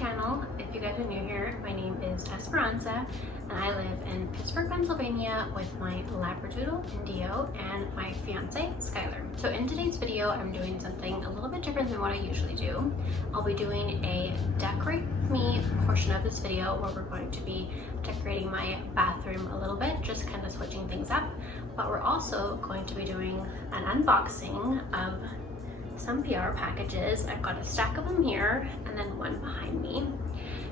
channel. If you guys are new here, my name is Esperanza and I live in Pittsburgh, Pennsylvania with my Labradoodle Indio and my fiance Skylar. So in today's video, I'm doing something a little bit different than what I usually do. I'll be doing a decorate with me portion of this video where we're going to be decorating my bathroom a little bit, just kind of switching things up. But we're also going to be doing an unboxing of some PR packages. I've got a stack of them here and then one behind me.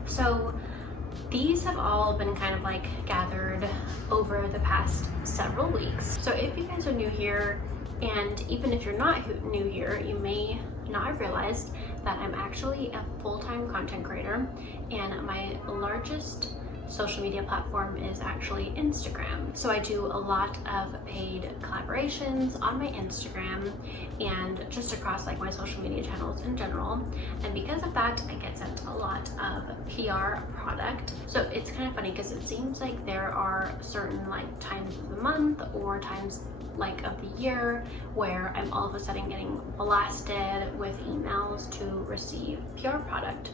So these have all been kind of like gathered over the past several weeks. So if you guys are new here, and even if you're not new here, you may not have realized that I'm actually a full-time content creator and my largest social media platform is actually Instagram. So I do a lot of paid collaborations on my Instagram and just across like my social media channels in general. And because of that, I get sent a lot of PR product. So it's kind of funny because it seems like there are certain like times of the month or times like of the year where I'm all of a sudden getting blasted with emails to receive PR product.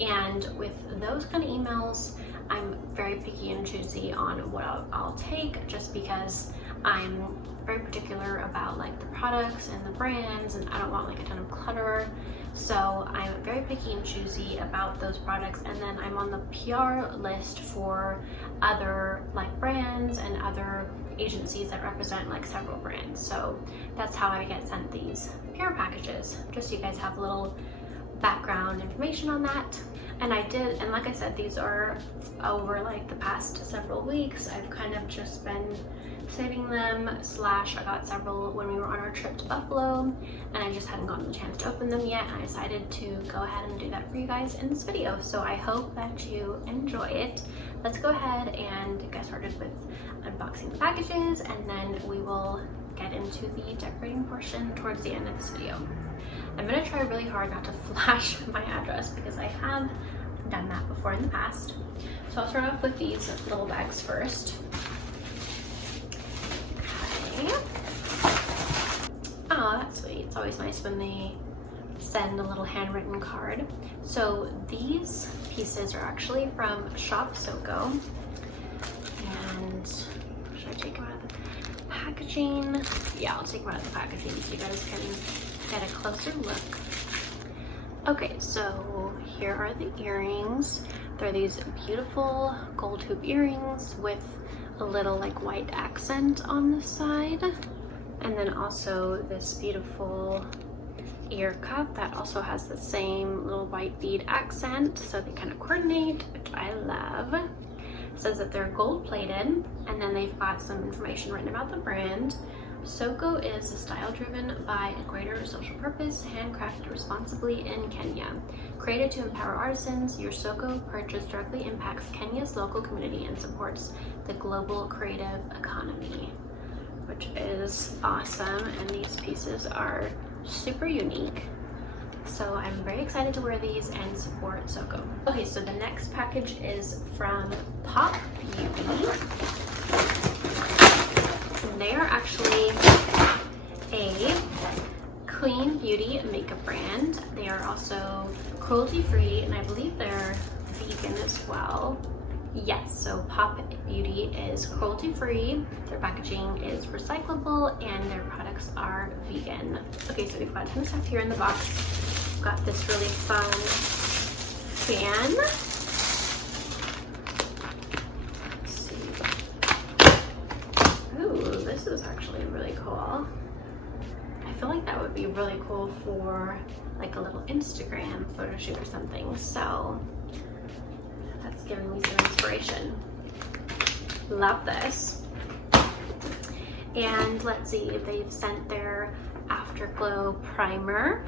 And with those kind of emails, I'm very picky and choosy on what I'll take, just because I'm very particular about like the products and the brands, and I don't want like a ton of clutter. So I'm very picky and choosy about those products, and then I'm on the PR list for other like brands and other agencies that represent like several brands. So that's how I get sent these PR packages, just so you guys have a little background information on that. And I did, and like I said, these are over like the past several weeks. I've kind of just been saving them, / I got several when we were on our trip to Buffalo and I just hadn't gotten the chance to open them yet, and I decided to go ahead and do that for you guys in this video. So I hope that you enjoy it. Let's go ahead and get started with unboxing the packages, and then we will get into the decorating portion towards the end of this video. I'm gonna try really hard not to flash my address because I have done that before in the past. So I'll start off with these little bags first. Okay. Oh, that's sweet. It's always nice when they send a little handwritten card. So these pieces are actually from Shop Soko. And should I take them out of the packaging? Yeah, I'll take them out of the packaging so you guys can get a closer look. Okay, so here are the earrings. They're these beautiful gold hoop earrings with a little like white accent on the side, and then also this beautiful ear cuff that also has the same little white bead accent, so they kind of coordinate, which I love. It says that they're gold plated, and then they've got some information written about the brand. Soko is a style driven by a greater social purpose, handcrafted responsibly in Kenya. Created to empower artisans, your Soko purchase directly impacts Kenya's local community and supports the global creative economy, which is awesome. And these pieces are super unique. So I'm very excited to wear these and support Soko. Okay, so the next package is from Pop Beauty. They are actually a clean beauty makeup brand. They are also cruelty-free, and I believe they're vegan as well. Yes, so Pop Beauty is cruelty-free, their packaging is recyclable, and their products are vegan. Okay, so we've got a ton of stuff here in the box. We've got this really fun fan. This is actually really cool. I feel like that would be really cool for like a little Instagram photo shoot or something. So that's giving me some inspiration. Love this. And let's see if they've sent their Afterglow primer.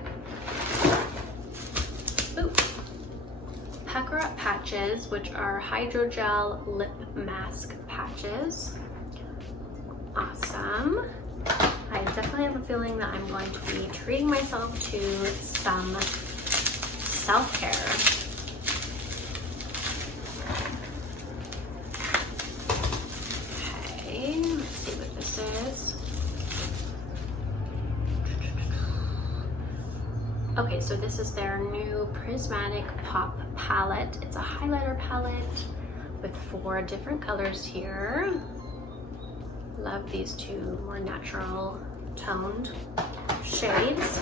Ooh. Pucker Up patches, which are hydrogel lip mask patches. Awesome. I definitely have a feeling that I'm going to be treating myself to some self-care. Okay, let's see what this is. Okay, so this is their new Prismatic Pop palette. It's a highlighter palette with 4 different colors here. Love these 2 more natural toned shades.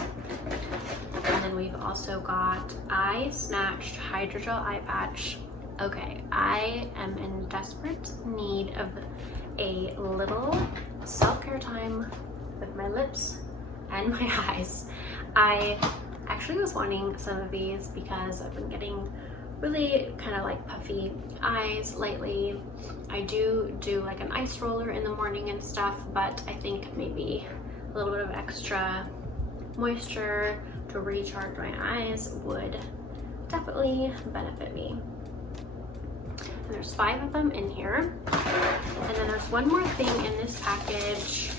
And then we've also got Eye Snatched Hydrogel Eye Patch. Okay, I am in desperate need of a little self-care time with my lips and my eyes. I actually was wanting some of these because I've been getting really kind of like puffy eyes lately. I do like an ice roller in the morning and stuff, but I think maybe a little bit of extra moisture to recharge my eyes would definitely benefit me. And there's 5 of them in here. And then there's one more thing in this package,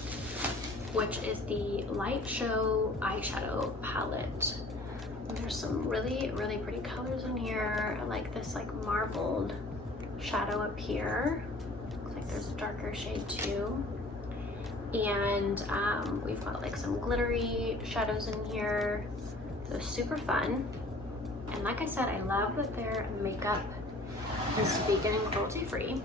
which is the Light Show eyeshadow palette. And there's some really pretty colors in here. I like this like marbled shadow up here. Looks like there's a darker shade too. And we've got like some glittery shadows in here. So super fun. And like I said, I love that their makeup is vegan and cruelty free.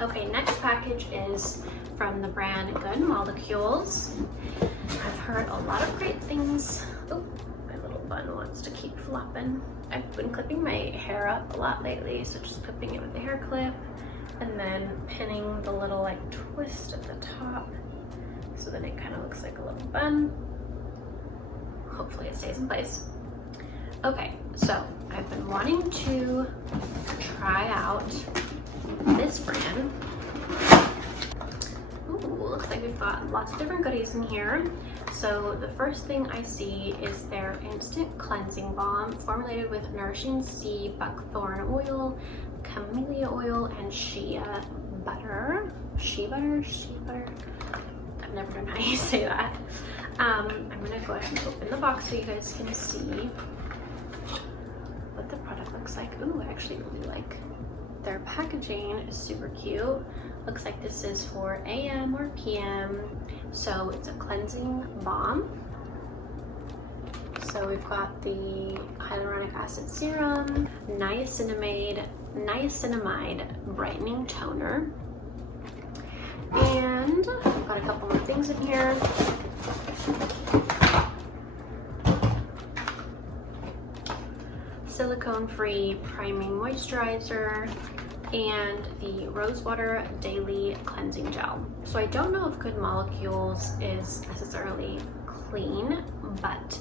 Okay, next package is from the brand Good Molecules. I've heard a lot of great things. Oh, my little bun wants to keep flopping. I've been clipping my hair up a lot lately, so just clipping it with the hair clip and then pinning the little like twist at the top so that it kind of looks like a little bun. Hopefully it stays in place. Okay, so I've been wanting to try out this brand. Ooh, looks like we've got lots of different goodies in here. So the first thing I see is their Instant Cleansing Balm, formulated with nourishing sea buckthorn oil, camellia oil, and shea butter. Shea butter? I've never known how you say that. I'm gonna go ahead and open the box so you guys can see what the product looks like. Ooh, I actually really like their packaging. Is super cute. Looks like this is for AM or PM. So it's a cleansing balm. So we've got the hyaluronic acid serum, niacinamide brightening toner, and we've got a couple more things in here. Silicone-free priming moisturizer and the Rosewater Daily Cleansing Gel. So I don't know if Good Molecules is necessarily clean, but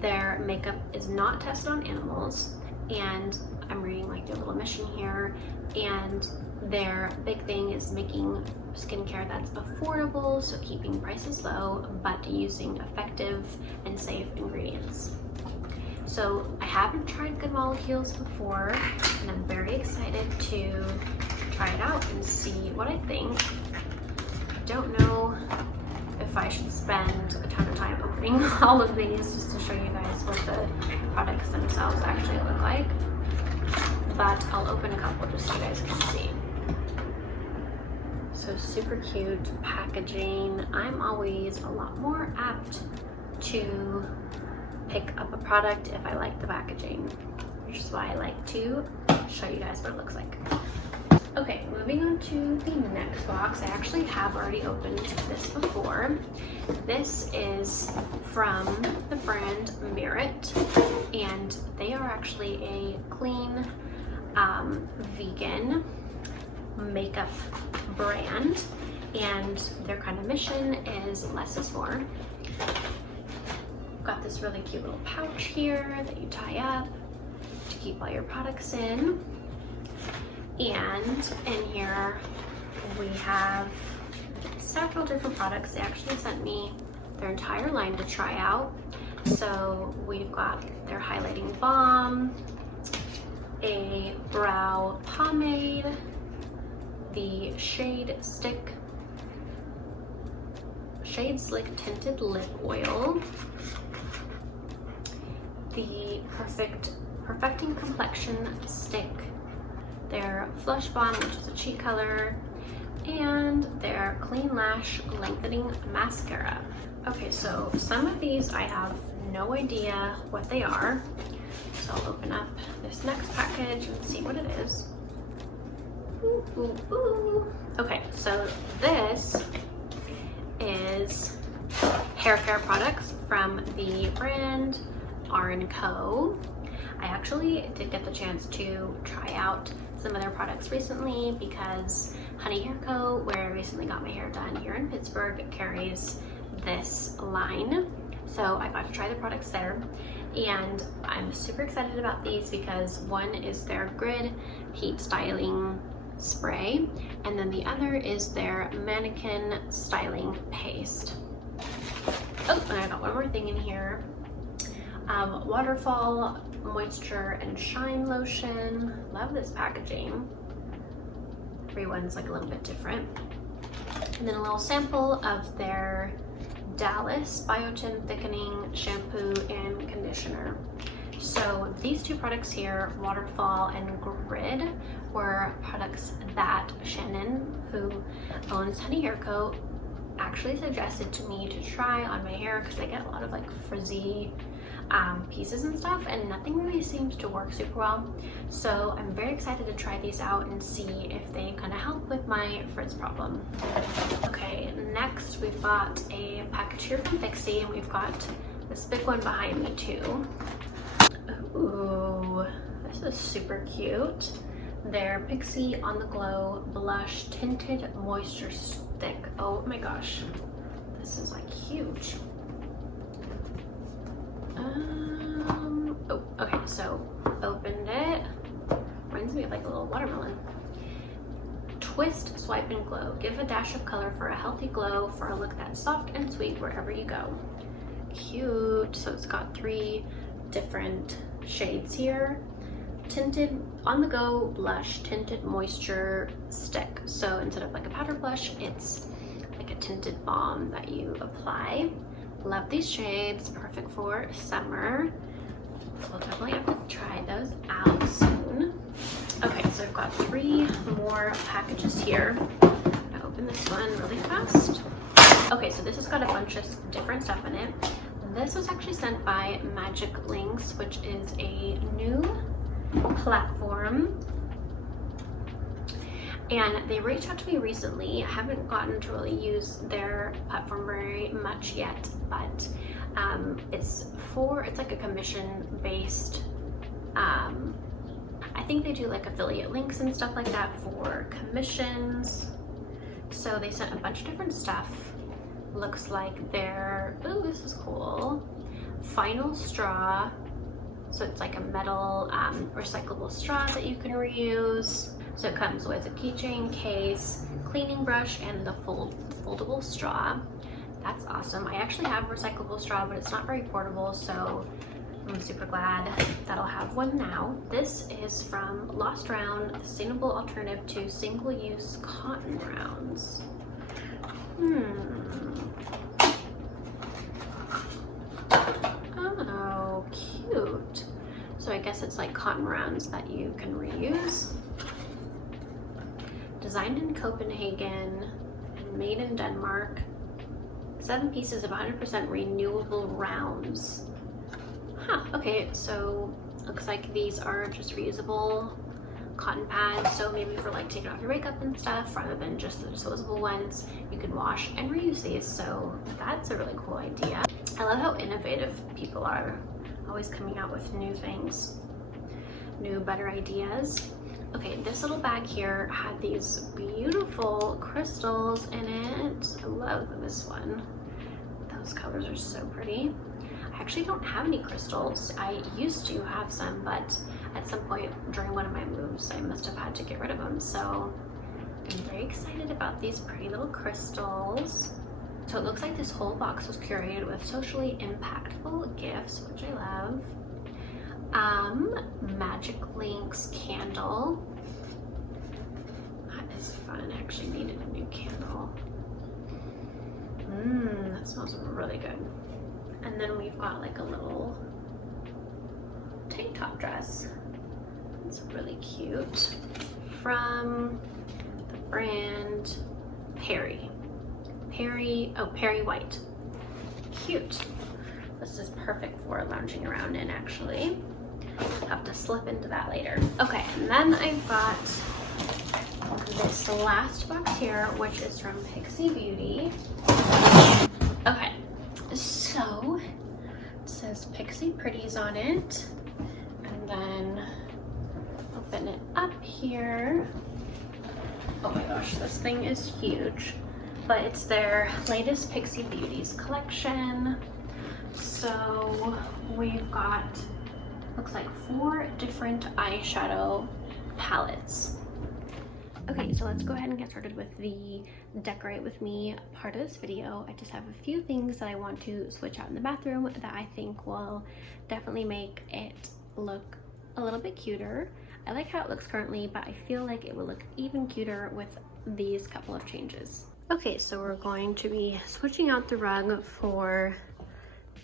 their makeup is not tested on animals, and I'm reading like their little mission here, and their big thing is making skincare that's affordable, so keeping prices low, but using effective and safe ingredients. So I haven't tried Good Molecules before, and I'm very excited to try it out and see what I think. I don't know if I should spend a ton of time opening all of these just to show you guys what the products themselves actually look like, but I'll open a couple just so you guys can see. So super cute packaging. I'm always a lot more apt to pick up a product if I like the packaging, which is why I like to show you guys what it looks like. Okay, moving on to the next box. I actually have already opened this before. This is from the brand Merit, and they are actually a clean, vegan makeup brand, and their kind of mission is less is more. Got this really cute little pouch here that you tie up to keep all your products in. And in here we have several different products. They actually sent me their entire line to try out. So we've got their highlighting balm, a brow pomade, the Shade Slick Tinted Lip Oil, the Perfecting Complexion Stick, their Flush Balm, which is a cheek color, and their Clean Lash Lengthening Mascara. Okay, so some of these I have no idea what they are. So I'll open up this next package and see what it is. Ooh, ooh, ooh. Okay, so this is hair care products from the brand R&Co. I actually did get the chance to try out some of their products recently because Honey Hair Co., where I recently got my hair done here in Pittsburgh, carries this line. So I got to try the products there, and I'm super excited about these because one is their Grid Heat Styling Spray, and then the other is their Mannequin Styling Paste. Oh, and I got one more thing in here. Waterfall Moisture and Shine Lotion. Love this packaging. Everyone's like a little bit different. And then a little sample of their Dallas Biotin Thickening Shampoo and Conditioner. So these two products here, Waterfall and Grid, were products that Shannon, who owns Honey Hair Co., actually suggested to me to try on my hair because I get a lot of like frizzy pieces and stuff, and nothing really seems to work super well. So I'm very excited to try these out and see if they kind of help with my frizz problem. Okay, next we've got a package here from Fixie, and we've got this big one behind me too. Ooh, this is super cute. Their Pixie On The Glow Blush Tinted Moisture Stick. Oh my gosh, this is like huge. Oh, okay, so opened it. Reminds me of like a little watermelon. Twist, swipe, and glow. Give a dash of color for a healthy glow for a look that's soft and sweet wherever you go. Cute. So it's got 3 different shades here. Tinted On The Go Blush Tinted Moisture Stick. So instead of like a powder blush, it's like a tinted balm that you apply. Love these shades, perfect for summer. We'll definitely have to try those out soon. Okay, so I've got 3 more packages here. I'm gonna open this one really fast. Okay, so this has got a bunch of different stuff in it. This was actually sent by Magic Links, which is a new platform. And they reached out to me recently. I haven't gotten to really use their platform very much yet, but it's like a commission-based, I think they do like affiliate links and stuff like that for commissions. So they sent a bunch of different stuff. Looks like their, oh, this is cool, Final Straw. So it's like a metal recyclable straw that you can reuse. So it comes with a keychain, case, cleaning brush, and the foldable straw. That's awesome. I actually have a recyclable straw, but it's not very portable, so I'm super glad that I'll have one now. This is from Lost Round, a sustainable alternative to single-use cotton rounds. Oh, cute. So I guess it's like cotton rounds that you can reuse. Designed in Copenhagen and made in Denmark. 7 pieces of 100% renewable rounds. Huh, okay, so looks like these are just reusable cotton pads, so maybe for like taking off your makeup and stuff rather than just the disposable ones, you can wash and reuse these. So that's a really cool idea. I love how innovative people are, always coming out with new things, new better ideas. Okay, this little bag here had these beautiful crystals in it. I love this one. Those colors are so pretty. I actually don't have any crystals. I used to have some, but at some point during one of my moves, I must have had to get rid of them. So I'm very excited about these pretty little crystals. So it looks like this whole box was curated with socially impactful gifts, which I love. Magic Links candle. That is fun. I actually needed a new candle. That smells really good. And then we've got like a little tank top dress. It's really cute. From the brand Perry White. Cute. This is perfect for lounging around in, actually. I'll have to slip into that later. Okay, and then I've got this last box here, which is from Pixi Beauty. Okay, so it says Pixi Pretties on it. And then open it up here. Oh my gosh, this thing is huge. But it's their latest Pixi Beauties collection. So we've got, looks like 4 different eyeshadow palettes. Okay, so let's go ahead and get started with the decorate with me part of this video. I just have a few things that I want to switch out in the bathroom that I think will definitely make it look a little bit cuter. I like how it looks currently, but I feel like it will look even cuter with these couple of changes. Okay, so we're going to be switching out the rug for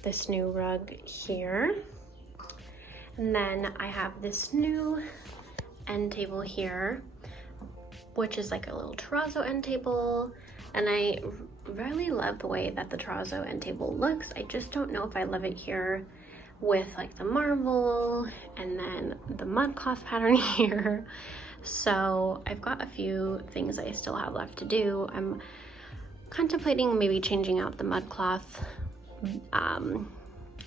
this new rug here. And then I have this new end table here, which is like a little terrazzo end table. And I really love the way that the terrazzo end table looks. I just don't know if I love it here with like the marble and then the mud cloth pattern here. So I've got a few things I still have left to do. I'm contemplating maybe changing out the mud cloth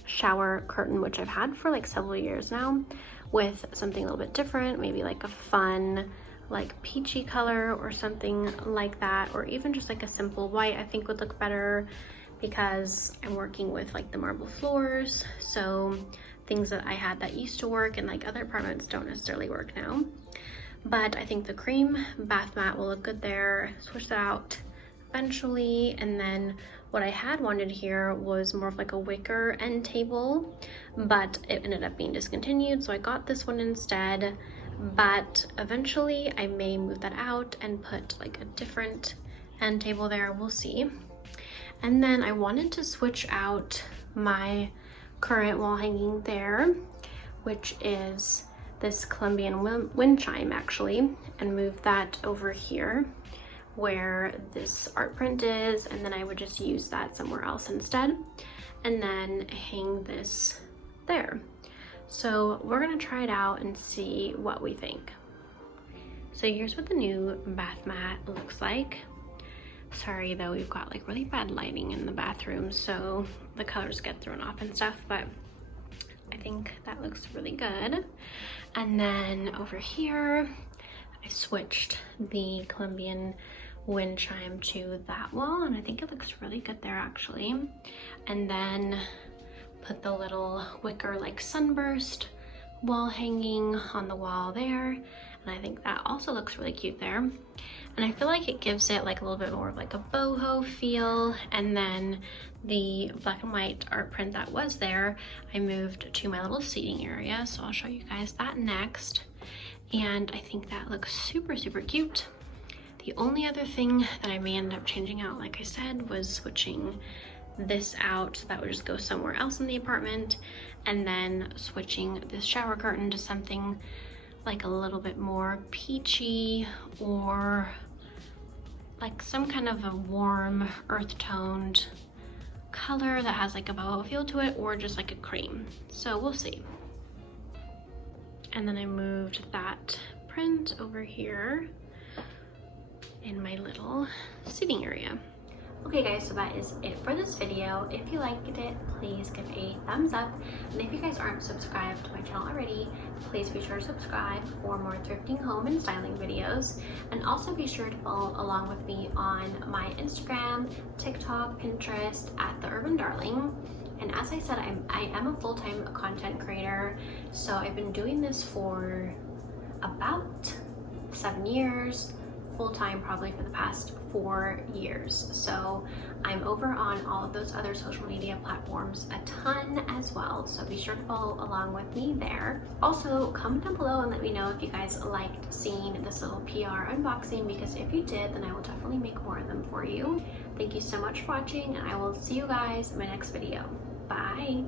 shower curtain, which I've had for like several years now, with something a little bit different, maybe like a fun like peachy color or something like that, or even just like a simple white I think would look better, because I'm working with like the marble floors, so things that I had that used to work in like other apartments don't necessarily work now. But I think the cream bath mat will look good there. Switch that out eventually. And then what I had wanted here was more of like a wicker end table, but it ended up being discontinued, so I got this one instead. But eventually I may move that out and put like a different end table there, we'll see. And then I wanted to switch out my current wall hanging there, which is this Colombian wind chime actually, and move that over here where this art print is, and then I would just use that somewhere else instead, and then hang this there. So we're gonna try it out and see what we think. So here's what the new bath mat looks like. Sorry though, we've got like really bad lighting in the bathroom, so the colors get thrown off and stuff, but I think that looks really good. And then over here, I switched the Colombian wind chime to that wall, and I think it looks really good there actually. And then put the little wicker like sunburst wall hanging on the wall there, and I think that also looks really cute there. And I feel like it gives it like a little bit more of like a boho feel. And then the black and white art print that was there, I moved to my little seating area, so I'll show you guys that next. And I think that looks super cute. The only other thing that I may end up changing out, like I said, was switching this out, so that would just go somewhere else in the apartment, and then switching this shower curtain to something like a little bit more peachy, or like some kind of a warm earth toned color that has like a boho feel to it, or just like a cream. So we'll see. And then I moved that print over here in my little sitting area. Okay guys, so that is it for this video. If you liked it, please give a thumbs up. And if you guys aren't subscribed to my channel already, please be sure to subscribe for more thrifting, home, and styling videos. And also be sure to follow along with me on my Instagram, TikTok, Pinterest at The Urban Darling. And as I said, I am a full-time content creator, so I've been doing this for about 7 years, full-time probably for the past 4 years. So I'm over on all of those other social media platforms a ton as well, so be sure to follow along with me there. Also, comment down below and let me know if you guys liked seeing this little PR unboxing, because if you did, then I will definitely make more of them for you. Thank you so much for watching, and I will see you guys in my next video. Bye!